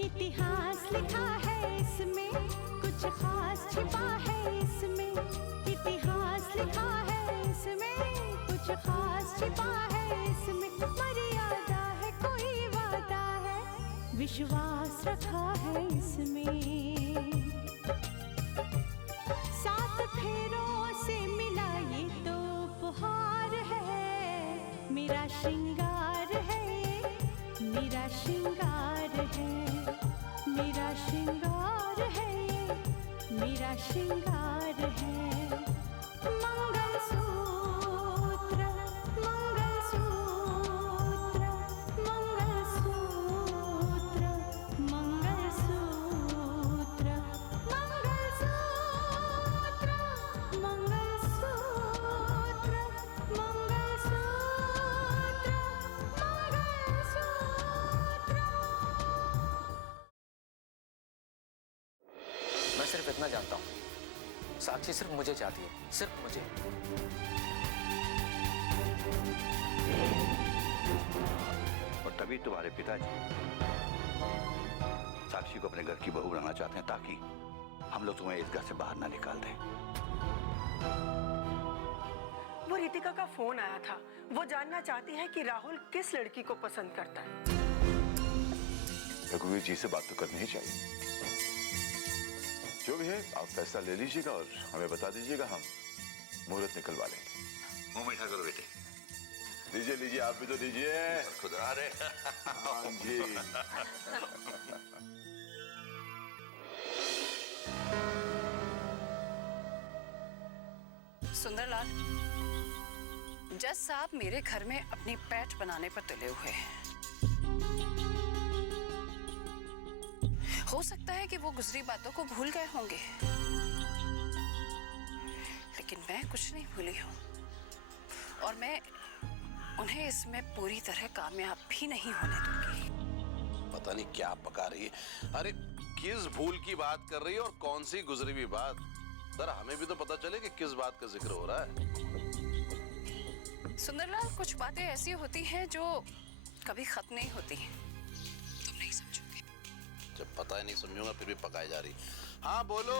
इतिहास लिखा है इसमें, कुछ खास छिपा है इसमें। इतिहास लिखा है इसमें, कुछ खास छिपा है इसमें। मर्यादा है, कोई वादा है, विश्वास रखा है इसमें। सात फेरों से मिला ये तो उपहार है, मेरा श्रृंगार है ये, मेरा श्रृंगार है, मेरा श्रृंगार है ये, मेरा श्रृंगार है। मंगलसूत्र, मंगलसूत्र, मंगलसूत्र, मंगलसूत्र, मंगलसूत्र, मंगलसूत्र, मैं सिर्फ इतना जानता हूँ, साक्षी सिर्फ मुझे चाहती है, सिर्फ मुझे। और तभी तुम्हारे पिताजी साक्षी को अपने घर की बहू बनाना चाहते हैं, ताकि हम लोग तुम्हें इस घर से बाहर ना निकाल दें। वो रितिका का फोन आया था। वो जानना चाहती है कि राहुल किस लड़की को पसंद करता है। रघुवीर जी से बात तो करनी ही चाहिए। जो भी है आप फैसला ले लीजिएगा और हमें बता दीजिएगा, हम मुहूर्त निकलवा लेंगे। मुंह मीठा करो बेटे। लीजिए लीजिए, आप भी तो दीजिए। खुदा रे। हाँ जी। सुंदरलाल, जज साहब मेरे घर में अपनी पैठ बनाने पर तुले हुए हैं। हो सकता है कि वो गुजरी बातों को भूल गए होंगे, लेकिन मैं कुछ नहीं भूली हूँ और मैं उन्हें इसमें पूरी तरह कामयाब भी नहीं होने दूंगी। पता नहीं क्या पका रही है। अरे किस भूल की बात कर रही है और कौन सी गुजरी हुई बात? जरा हमें भी तो पता चले कि किस बात का जिक्र हो रहा है। सुंदरलाल, कुछ बातें ऐसी होती हैं जो कभी खत्म नहीं होती। तुम नहीं समझोगे। जब पता ही नहीं समझूंगा फिर भी पकाई जा रही। हाँ बोलो।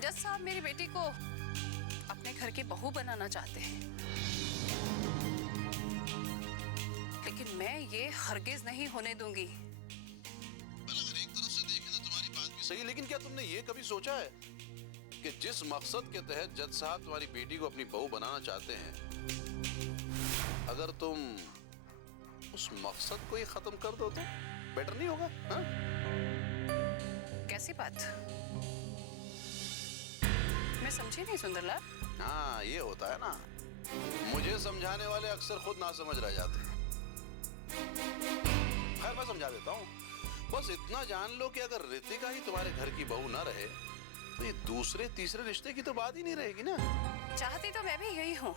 जज साहब मेरी बेटी को अपने घर की बहू बनाना चाहते हैं, लेकिन मैं ये हरगिज नहीं होने दूंगी। अगर एक तरफ से देखें तो तुम्हारी बात भी सही, लेकिन क्या तुमने ये कभी सोचा है कि जिस मकसद के तहत जज साहब तुम्हारी बेटी को अपनी बहू बनाना चाहते हैं, अगर तुम उस मकसद को ही खत्म कर दो तो बेटर नहीं होगा? हाँ? कैसी बात? मैं समझी नहीं सुंदरलाल। हाँ, ये होता है ना, मुझे समझाने वाले अक्सर खुद ना समझ रह जाते हैं। खैर मैं समझा देता हूँ। बस इतना जान लो कि अगर रितिका ही तुम्हारे घर की बहू ना रहे तो ये दूसरे तीसरे रिश्ते की तो बात ही नहीं रहेगी ना। चाहती तो मैं भी यही हूँ,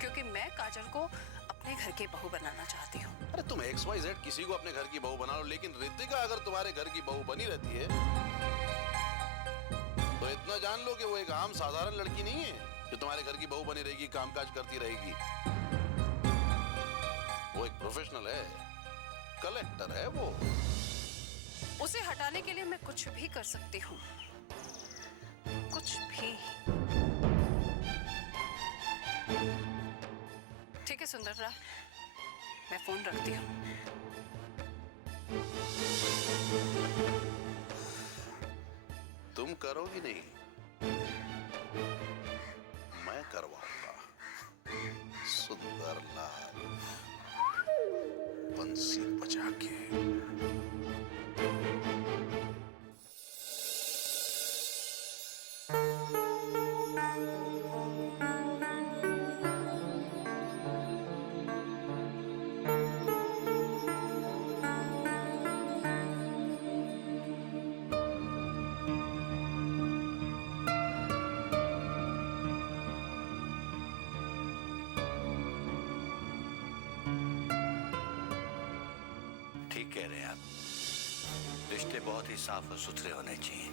क्योंकि मैं काजल को अपने घर की बहू बनाना चाहती हूँ। अरे तुम XYZ किसी को अपने घर की बहू बना लो, लेकिन रितिका अगर तुम्हारे घर की बहू बनी रहती है तो इतना जान लो कि वो एक आम साधारण लड़की नहीं है जो तुम्हारे घर की बहू बनी रहेगी, कामकाज करती रहेगी। वो एक प्रोफेशनल है, कलेक्टर है वो। उसे हटाने के लिए मैं कुछ भी कर सकती हूँ, कुछ भी। ठीक है सुंदरलाल, मैं फोन रखती हूँ। तुम करोगी नहीं, मैं करवाऊंगा। सुंदरलाल बंसी बजा के। ठीक कह रहे हैं आप, रिश्ते बहुत ही साफ और सुथरे होने चाहिए।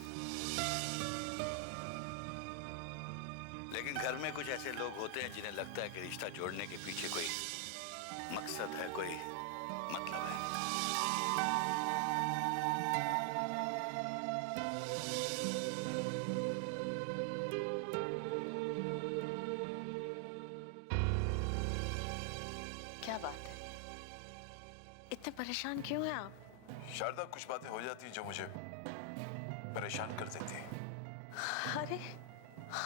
लेकिन घर में कुछ ऐसे लोग होते हैं जिन्हें लगता है कि रिश्ता जोड़ने के पीछे कोई मकसद है, कोई मतलब है। इतने परेशान क्यों हैं आप? शारदा, कुछ बातें हो जाती जो मुझे परेशान कर देती। अरे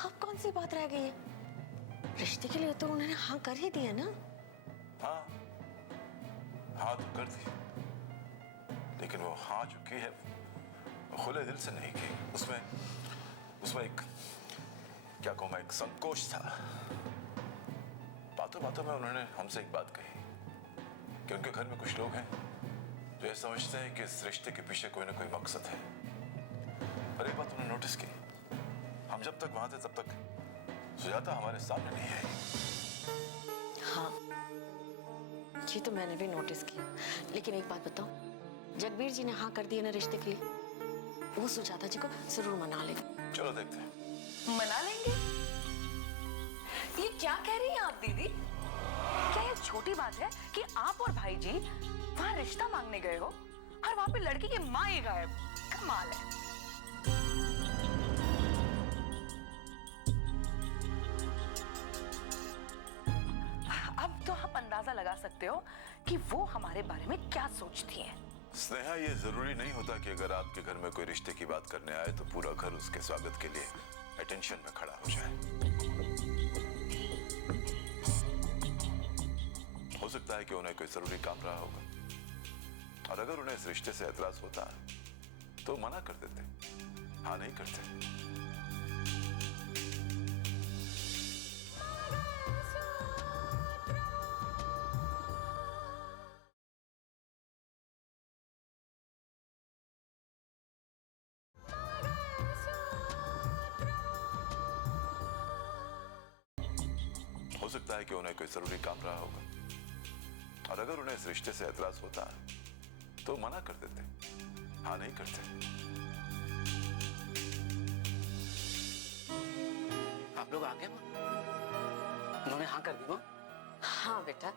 अब कौन सी बात रह गई है? रिश्ते के लिए तो उन्होंने हाँ कर ही दिया ना। हाँ हाँ तो कर दी, लेकिन वो हाँ जो की है वो खुले दिल से नहीं की। उसमें एक, क्या कहूँ मैं, एक संकोच था। बातों बातों में उन्होंने हमसे एक बात कही कि उनके घर में कुछ लोग हैं जो ये समझते हैं कि इस रिश्ते के पीछे कोई ना कोई मकसद है। और एक बात उन्होंने नोटिस की, हम जब तक वहां थे तब तक सुजाता हमारे सामने नहीं आई। हाँ ये तो मैंने भी नोटिस किया, लेकिन एक बात बताओ, जगबीर जी ने हाँ कर दिया ना रिश्ते के लिए, वो सुजाता जी को जरूर मना लेंगे। चलो देखते हैं। मना लेंगे? ये क्या कह रही हैं आप दीदी? क्या ये छोटी बात है कि आप और भाई जी वहां रिश्ता मांगने गए हो और वहां पे लड़की की माँ ही गायब? कमाल है। अब तो आप अंदाजा लगा सकते हो कि वो हमारे बारे में क्या सोचती हैं। स्नेहा, ये जरूरी नहीं होता कि अगर आपके घर में कोई रिश्ते की बात करने आए तो पूरा घर उसके स्वागत के लिए अटेंशन में खड़ा हो जाए। हो सकता है कि उन्हें कोई जरूरी काम रहा होगा, और अगर उन्हें इस रिश्ते से एतराज होता तो मना कर देते, हाँ नहीं करते। हो सकता है कि उन्हें कोई जरूरी काम रहा होगा, और अगर उन्हें इस रिश्ते से एतराज होता तो मना कर देते, हाँ नहीं करते। आप लोग आ गए? उन्होंने हाँ कर दी वो? हाँ बेटा,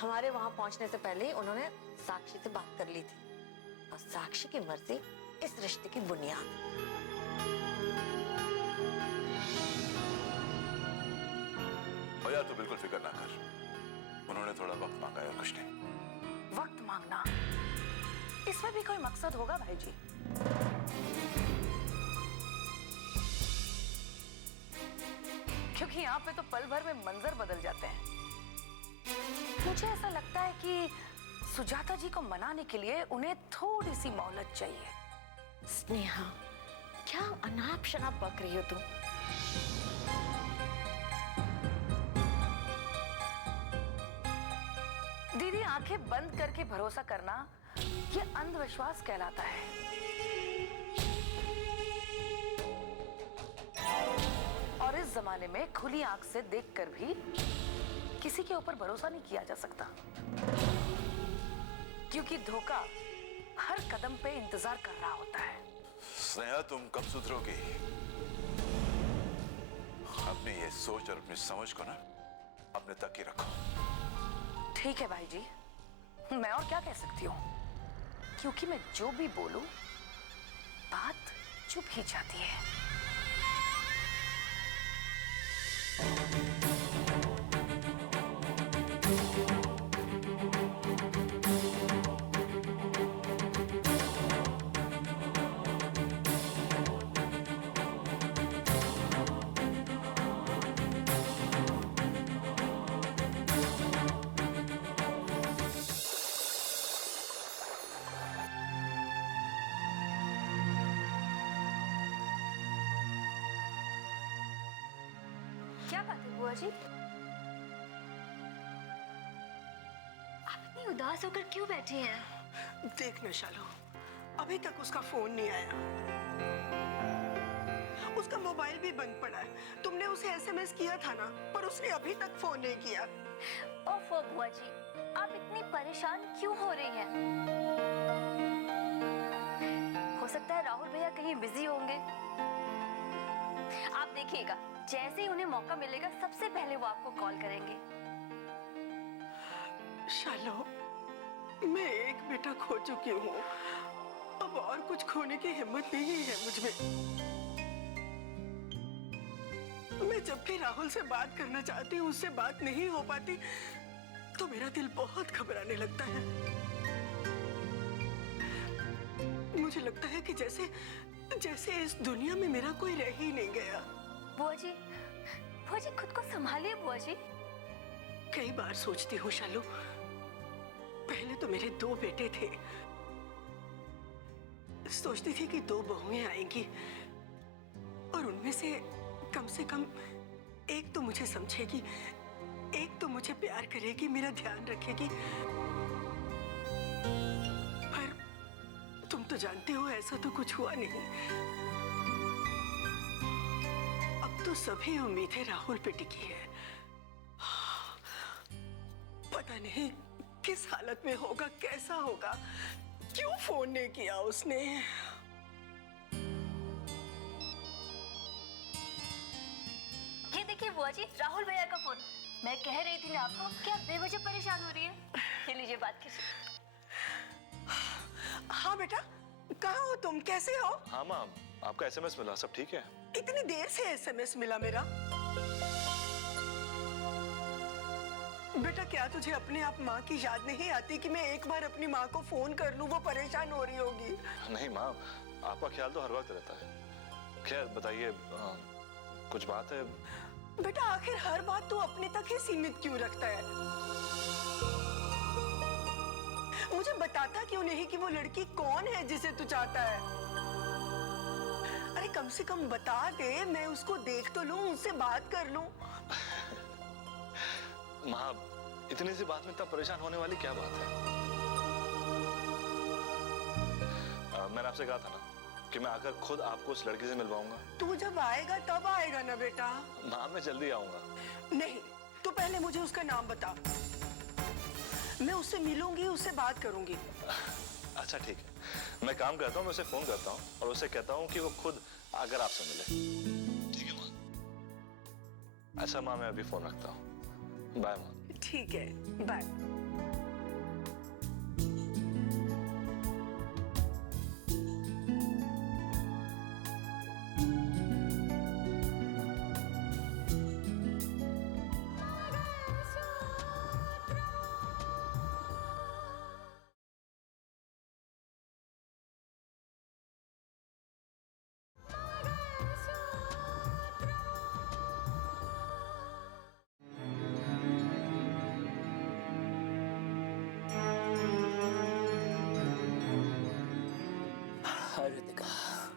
हमारे वहां पहुंचने से पहले ही उन्होंने साक्षी से बात कर ली थी, और साक्षी की मर्जी इस रिश्ते की बुनियाद। भैया तो बिल्कुल फिक्र ना कर, उन्होंने थोड़ा वक्त मांगा है और कुछ नहीं। वक्त मांगना, इसमें भी कोई मकसद होगा भाई जी? क्योंकि यहाँ पे तो पल भर में मंजर बदल जाते हैं। मुझे ऐसा लगता है कि सुजाता जी को मनाने के लिए उन्हें थोड़ी सी मोहलत चाहिए। स्नेहा, क्या अनाप शनाप बक रही हो तुम? दीदी, आंखें बंद करके भरोसा करना ये अंधविश्वास कहलाता है। और इस जमाने में खुली आंख से देखकर भी किसी के ऊपर भरोसा नहीं किया जा सकता, क्योंकि धोखा हर कदम पे इंतजार कर रहा होता है। स्नेहा, तुम कब सुधरोगी? अपनी ये सोच और अपनी समझ को ना अपने तक ही रखो। ठीक है भाई जी, मैं और क्या कह सकती हूँ, क्योंकि मैं जो भी बोलूं बात चुप ही जाती है। क्या बात है बुआ जी? आप इतनी उदास होकर क्यों बैठी हैं? देख न शालो, अभी तक उसका फोन नहीं आया। उसका मोबाइल भी बंद पड़ा है। तुमने उसे एसएमएस किया था ना, पर उसने अभी तक फोन नहीं किया। ओफो बुआ जी, आप इतनी परेशान क्यों हो रही हैं? हो सकता है राहुल भैया कहीं बिजी होंगे। आप देखिएगा, जैसे ही उन्हें मौका मिलेगा सबसे पहले वो आपको कॉल करेंगे। शालो, मैं एक बेटा खो चुकी हूँ, अब और कुछ खोने की हिम्मत नहीं है मुझ में। मैं जब भी राहुल से बात करना चाहती हूँ, उससे बात नहीं हो पाती, तो मेरा दिल बहुत घबराने लगता है। मुझे लगता है कि जैसे जैसे इस दुनिया में मेरा कोई रह ही नहीं गया। बुआ जी खुद को संभालिए बुआ जी। कई बार सोचती हूँ शालू, पहले तो मेरे 2 बेटे थे, सोचती थी कि 2 बहुएं आएंगी और उनमें से कम एक तो मुझे समझेगी, एक तो मुझे प्यार करेगी, मेरा ध्यान रखेगी। पर तुम तो जानते हो ऐसा तो कुछ हुआ नहीं। अब तो सभी उम्मीदें राहुल पे टिकी है। पता नहीं किस हालत में होगा, कैसा होगा, क्यों फोन नहीं किया उसने। ये देखिए बुआ जी, राहुल भैया का फोन। मैं कह रही थी ना आपको कि आप बेवजह परेशान हो रही है। ये लीजिए बात कीजिए। हाँ बेटा, कहाँ हो तुम, कैसे हो? हाँ माँ, आपका एसएमएस मिला, सब ठीक है? इतनी देर से एसएमएस मिला मेरा? बेटा क्या तुझे अपने आप माँ की याद नहीं आती कि मैं एक बार अपनी माँ को फोन कर लूँ, वो परेशान हो रही होगी। नहीं माँ, आपका ख्याल तो हर वक्त रहता है। खैर बताइए, कुछ बात है? बेटा आखिर हर बात तू अपने तक ही सीमित क्यों रखता है? मुझे बताता क्यों नहीं कि वो लड़की कौन है जिसे तू चाहता है? अरे कम से कम बता दे, मैं उसको देख तो लूं, उससे बात कर लूं। माँ, इतनी सी बात में इतना परेशान होने वाली क्या बात है? मैंने आपसे कहा था ना कि मैं आकर खुद आपको उस लड़की से मिलवाऊंगा। तू जब आएगा तब आएगा ना बेटा। माँ मैं जल्दी आऊंगा। नहीं, तू पहले मुझे उसका नाम बता, मैं उससे मिलूंगी, उससे बात करूंगी। अच्छा ठीक है, मैं काम करता हूँ, मैं उसे फोन करता हूँ और उसे कहता हूँ कि वो खुद आकर आपसे मिले। ठीक है माँ? अच्छा माँ, मैं अभी फोन रखता हूँ। बाय माँ। ठीक है, बाय।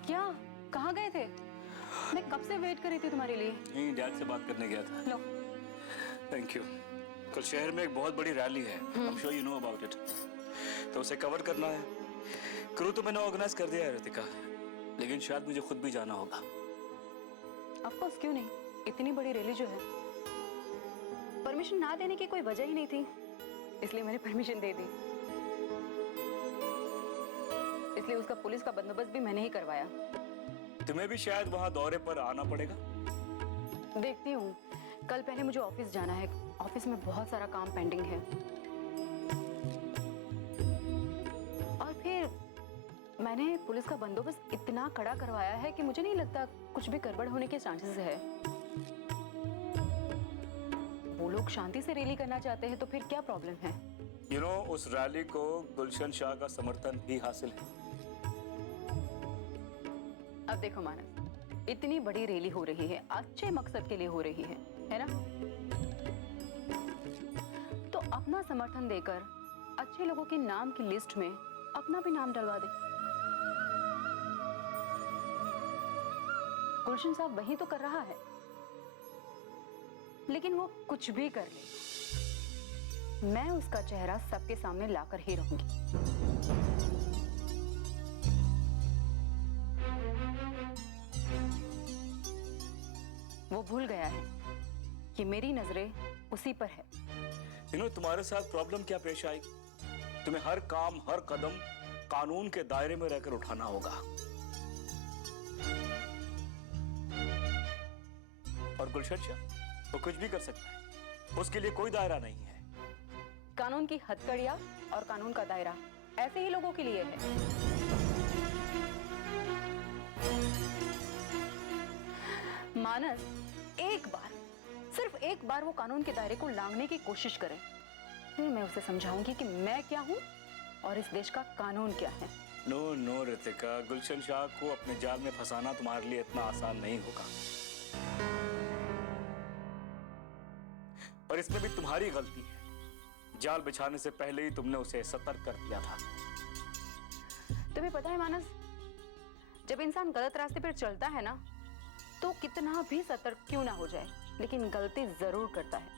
क्या? कहाँ गए थे? मैं कब से वेट कर रही थी तुम्हारे लिए। नहीं, डैड से बात करने गया था। लो। Thank you. कल शहर में एक बहुत बड़ी रैली है, I'm sure you know about it। तो उसे कवर करना है। क्रू तो मैंने ऑर्गेनाइज कर दिया है रितिका, लेकिन शायद मुझे खुद भी जाना होगा। ऑफ कोर्स, क्यों नहीं, इतनी बड़ी रैली जो है, परमिशन ना देने की कोई वजह ही नहीं थी, इसलिए मैंने परमिशन दे दी। इसलिए उसका पुलिस का बंदोबस्त भी मैंने ही करवाया। तुम्हें भी शायद वहाँ दौरे पर आना पड़ेगा। देखती हूँ, कल पहले मुझे ऑफिस जाना है, ऑफिस में बहुत सारा काम पेंडिंग है। और फिर मैंने पुलिस का बंदोबस्त इतना कड़ा करवाया है कि मुझे नहीं लगता कुछ भी गड़बड़ होने के चांसेस है। वो लोग शांति से रैली करना चाहते हैं तो फिर क्या प्रॉब्लम है? You know, उस रैली को गुलशन शाह का समर्थन ही हासिल है। अब देखो मानस, इतनी बड़ी रैली हो रही है, अच्छे मकसद के लिए हो रही है ना? तो अपना समर्थन देकर अच्छे लोगों के नाम की लिस्ट में अपना भी नाम डलवा दे। गुलशन साहब वही तो कर रहा है, लेकिन वो कुछ भी कर ले, मैं उसका चेहरा सबके सामने लाकर ही रहूंगी। वो भूल गया है कि मेरी नजरें उसी पर है। तुम्हारे साथ प्रॉब्लम क्या पेश आई? तुम्हें हर काम, हर कदम कानून के दायरे में रहकर उठाना होगा। और गुलशन शाह वो कुछ भी कर सकता है, उसके लिए कोई दायरा नहीं है। कानून की हथकड़ियां और कानून का दायरा ऐसे ही लोगों के लिए है। मानस, एक बार, सिर्फ एक बार वो कानून के दायरे को लांघने की कोशिश करे, फिर मैं उसे समझाऊंगी कि मैं क्या हूं और इस देश का कानून क्या है। नो नो रितिका, गुलशन शाह को अपने जाल में फंसाना तुम्हारे लिए इतना आसान नहीं होगा। और इसमें भी तुम्हारी गलती है। जाल बिछाने से पहले ही तुमने उसे सतर्क कर दिया था। तुम्हें पता है मानस, जब इंसान गलत रास्ते पर चलता है ना, तो कितना भी सतर्क क्यों ना हो जाए, लेकिन गलती जरूर करता है।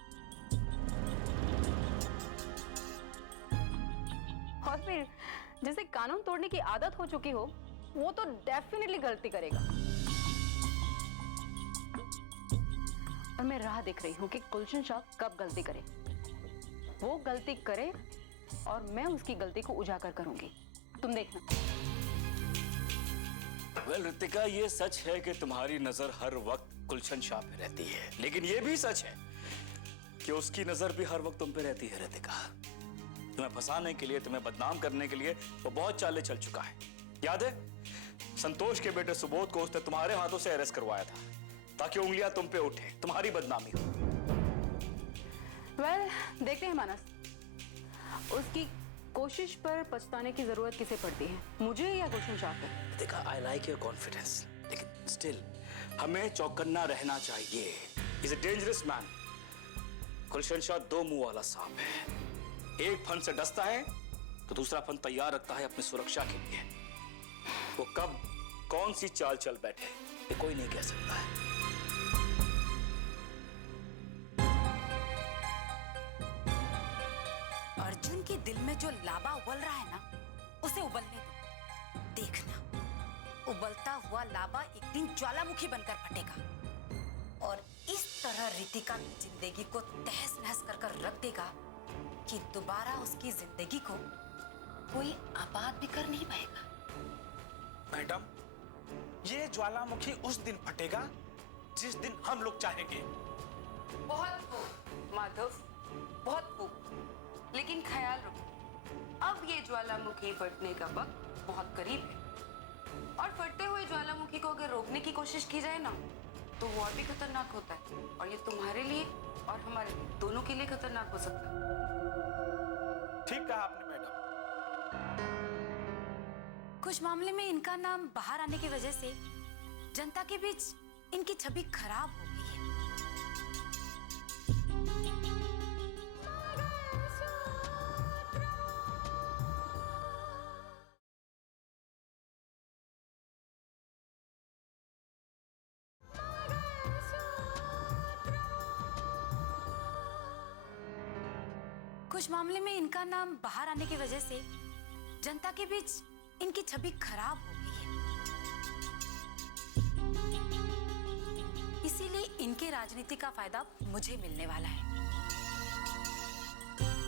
और फिर जिसे कानून तोड़ने की आदत हो चुकी हो, वो तो डेफिनेटली गलती करेगा। और मैं राह देख रही हूँ कि गुलशन शाह कब गलती करे। वो गलती करे और मैं उसकी गलती को उजागर करूंगी, तुम देखना। वेल रितिका, ये सच है कि तुम्हारी नजर हर वक्त गुलशन शाह पे रहती है, लेकिन ये भी सच है कि उसकी नजर भी हर वक्त तुम पे रहती है। रितिका, तुम्हें फंसाने के लिए, तुम्हें बदनाम करने के लिए वो बहुत चालें चल चुका है। याद है, संतोष के बेटे सुबोध को उसने तुम्हारे हाथों से अरेस्ट करवाया था ताकि उंगलियां तुम पे उठे, तुम्हारी बदनामी हो। वेल, देखते हैं मानस, उसकी कोशिश पर पछताने की जरूरत किसे पड़ती है, मुझे या गुलशन शाह को? देखा, आई लाइक योर कॉन्फिडेंस, लेकिन स्टिल हमें चौकन्ना रहना चाहिए। Is a dangerous man. Gulshan Shah दो मुंह वाला सांप है। एक फन से डसता है तो दूसरा फन तैयार रखता है अपनी सुरक्षा के लिए। वो कब कौन सी चाल चल बैठे, ये कोई नहीं कह सकता है। अर्जुन के दिल में जो लावा उबल रहा है ना, उसे उबलने दो। देखना, उबलता हुआ लावा एक दिन ज्वालामुखी बनकर फटेगा और इस तरह रितिका की जिंदगी को तहस नहस कर रख देगा कि दोबारा उसकी जिंदगी को कोई आबाद भी कर नहीं पाएगा। मैडम, ये ज्वालामुखी उस दिन फटेगा जिस दिन हम लोग चाहेंगे। बहुत खूब माधव, बहुत खूब, लेकिन ख्याल रखो, अब ये ज्वालामुखी फटने का वक्त बहुत करीब है। और फटते हुए ज्वालामुखी को अगर रोकने की कोशिश की जाए ना, तो वो और भी खतरनाक होता है, और ये तुम्हारे लिए और हमारे दोनों के लिए खतरनाक हो सकता है। ठीक कहा आपने मैडम। कुछ मामले में इनका नाम बाहर आने की वजह से जनता के बीच इनकी छवि खराब हो गई है। कुछ मामले में इनका नाम बाहर आने की वजह से जनता के बीच इनकी छवि खराब हो गई है। इसीलिए इनके राजनीति का फायदा मुझे मिलने वाला है।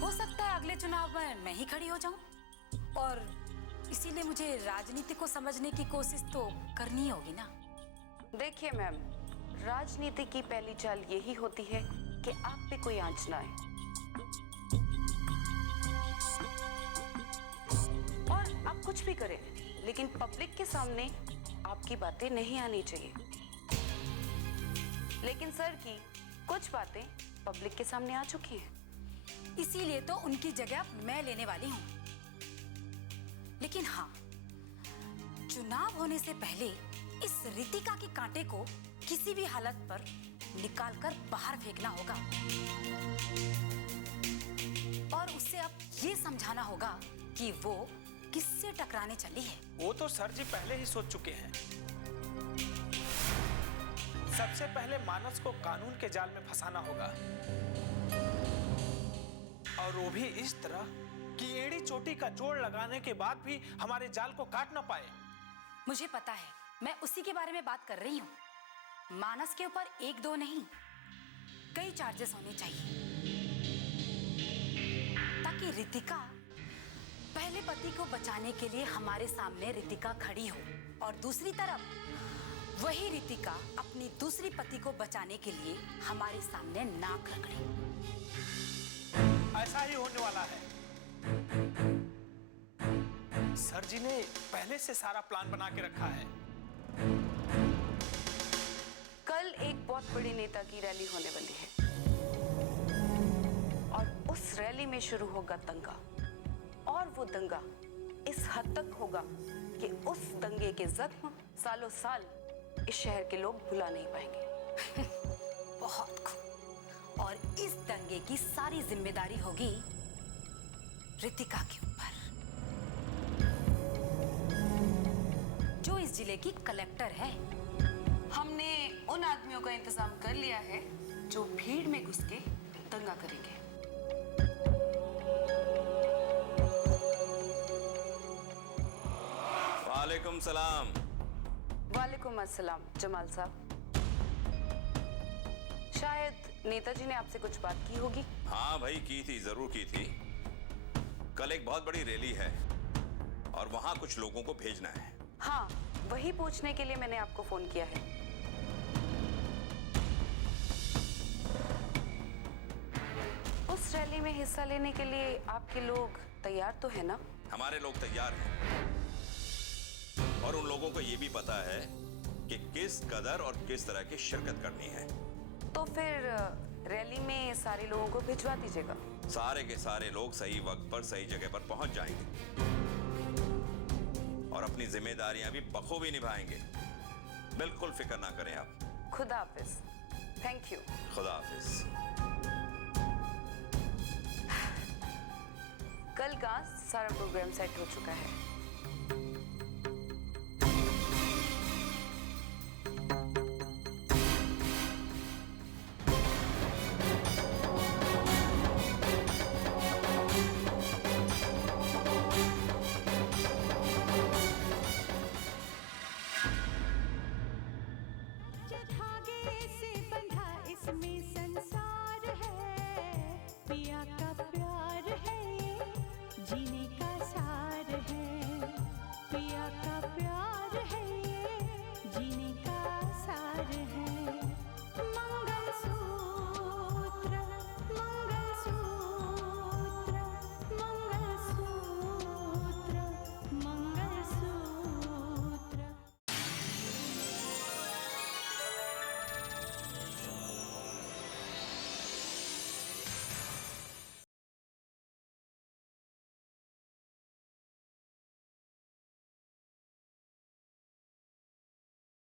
हो सकता है अगले चुनाव में मैं ही खड़ी हो जाऊं, और इसीलिए मुझे राजनीति को समझने की कोशिश तो करनी होगी ना। देखिए मैम, राजनीति की पहली चाल यही होती है कि आप पे कोई आंच ना आए, और आप कुछ भी करें, लेकिन पब्लिक के सामने आपकी बातें नहीं आनी चाहिए। लेकिन सर की कुछ बातें पब्लिक के सामने आ चुकी हैं। इसीलिए तो उनकी जगह मैं लेने वाली हूँ। लेकिन हाँ, चुनाव होने से पहले इस रितिका के कांटे को किसी भी हालत पर निकालकर बाहर फेंकना होगा, और उससे अब ये समझाना होगा कि वो किससे टकराने चली है। वो तो सर जी पहले ही सोच चुके हैं। सबसे पहले मानस को कानून के जाल में फंसाना होगा, और वो भी इस तरह कि एड़ी चोटी का जोड़ लगाने के बाद भी हमारे जाल को काट ना पाए। मुझे पता है, मैं उसी के बारे में बात कर रही हूँ। मानस के ऊपर एक दो नहीं, कई चार्जेस होने चाहिए, ताकि रितिका पहले पति को बचाने के लिए हमारे सामने रितिका खड़ी हो, और दूसरी तरफ वही रितिका अपनी दूसरी पति को बचाने के लिए हमारे सामने नाक रगड़े। ऐसा ही होने वाला है। सर जी ने पहले से सारा प्लान बना के रखा है। कल एक बहुत बड़ी नेता की रैली होने वाली है, और उस रैली में शुरू होगा दंगा, और वो दंगा इस हद तक होगा कि उस दंगे के जख्म सालों साल इस शहर के लोग भुला नहीं पाएंगे। बहुत खूब। और इस दंगे की सारी जिम्मेदारी होगी रितिका के ऊपर, जो इस जिले की कलेक्टर है। हमने उन आदमियों का इंतजाम कर लिया है जो भीड़ में घुस के दंगा करेंगे। वालेकुम सलाम। वालेकुम अस्सलाम जमाल साहब। शायद नेताजी ने आपसे कुछ बात की होगी। हाँ भाई, की थी, जरूर की थी। कल एक बहुत बड़ी रैली है और वहां कुछ लोगों को भेजना है। हाँ, वही पूछने के लिए मैंने आपको फोन किया है। उस रैली में हिस्सा लेने के लिए आपके लोग तैयार तो है ना? हमारे लोग तैयार हैं और उन लोगों को ये भी पता है कि किस कदर और किस तरह की शिरकत करनी है। तो फिर रैली में सारे लोगों को भिजवा दीजिएगा। सारे के सारे लोग सही वक्त पर सही जगह पर पहुंच जाएंगे और अपनी जिम्मेदारियां भी बखूबी निभाएंगे। बिल्कुल फिक्र ना करें आप। खुदा हाफिज। Thank you. खुदा हाफिज। कल का सारा प्रोग्राम सेट हो चुका है। धागे से बंधा इसमें संसार है, पिया का